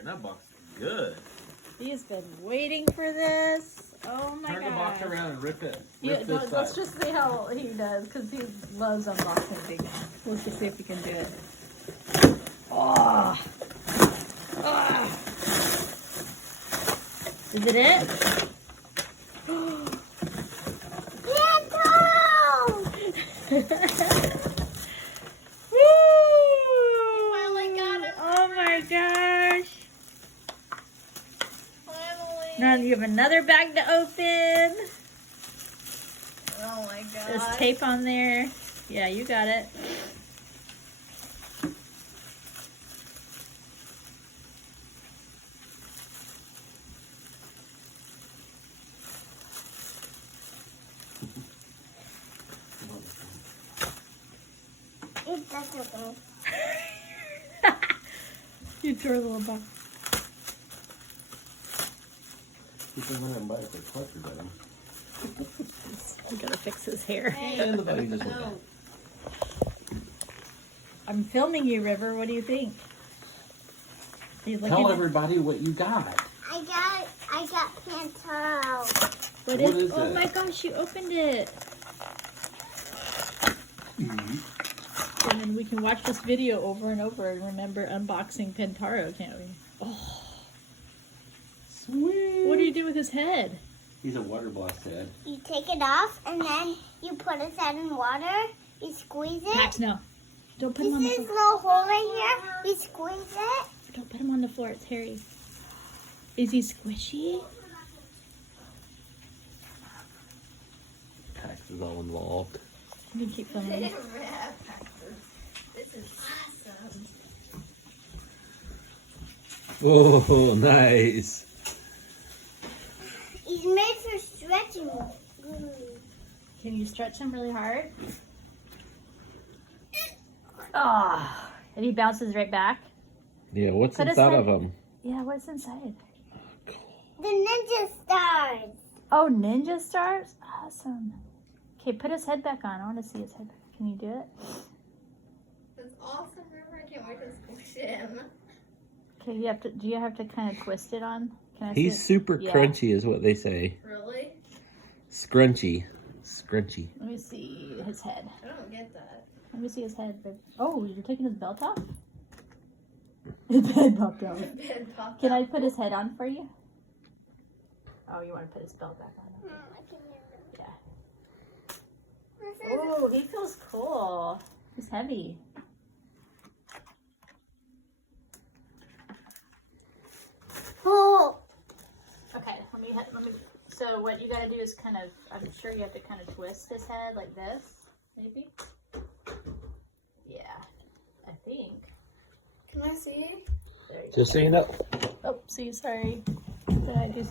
here and that box is good. He's been waiting for this. Oh my god. Turn the box around and rip it. Yeah, Rip no, this let's side. just see how he does because he loves unboxing things. Let's just see if he can do it. Oh. Oh. Is it it? Pantaro! Woo! Finally got it. Oh my gosh. Finally. Now you have another bag to open. Oh my god. There's tape on there. Yeah, you got it. It doesn't go. You tore a little box. You can run and buy it for collector's item. We gotta fix his hair. And the buddy just went No. back. I'm filming you, River. What do you think? Are you looking Tell at- everybody what you got. I got Pantaro. What What is? is Oh it? my gosh, you opened it. And then we can watch this video over and over and remember unboxing Pantaro, can't we? Oh, Sweet. what do you do with his head? He's a water blast head. You take it off and then you put his head in water. You squeeze it. Max, no. Don't put him on This the is floor. little hole right here. You squeeze it. Don't put him on the floor. It's hairy. Is he squishy? Pax is all involved. You can keep filming. This is awesome. Oh, nice. He's made for stretching. Can you stretch him really hard? Ah, and he bounces right back. Yeah, what's Put his inside head- of him? Yeah, what's inside? The ninja stars. Oh, ninja stars? Awesome. Okay, put his head back on. I want to see his head. Can you do it? That's awesome, River. I can't wait to squish him. Okay, you have to. Do you have to kind of twist it on? Can I He's see it? super Yeah. crunchy is what they say. Really? Scrunchy. Scrunchy. Let me see his head. I don't get that. Let me see his head. Oh, you're taking his belt off? His head popped out. Bed popped Can I out. put his head on for you? Oh, you want to put his belt back on? Yeah. This is Oh, he feels cool. He's heavy. cool. Okay, let me. So what you got to do is kind of. I'm sure you have to kind of twist his head like this, maybe. Yeah, I think. Can I see? There you go. Just so you know. Oh, see, sorry. Did I do something?